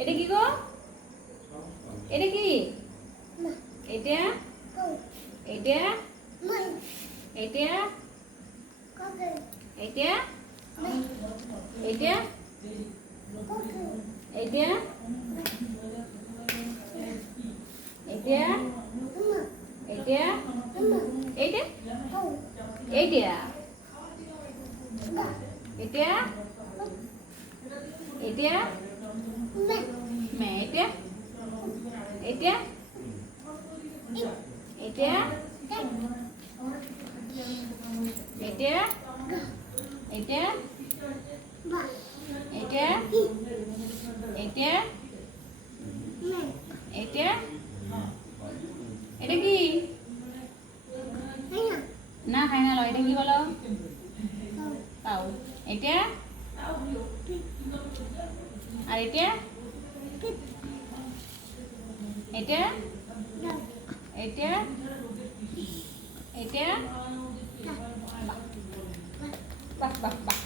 এটা কি গো? এটা কি? এটা এটা এটা এটা এটা এটা এটা এটা এইটা এইটা এটা এটা মে এটা এটা এটা এটা এটা এটা এটা এটা এটা কি? না খাই না লো। এটা কি বলো? পাও। এটা আর এটা এটা এটা এটা বাহ বাহ বাহ।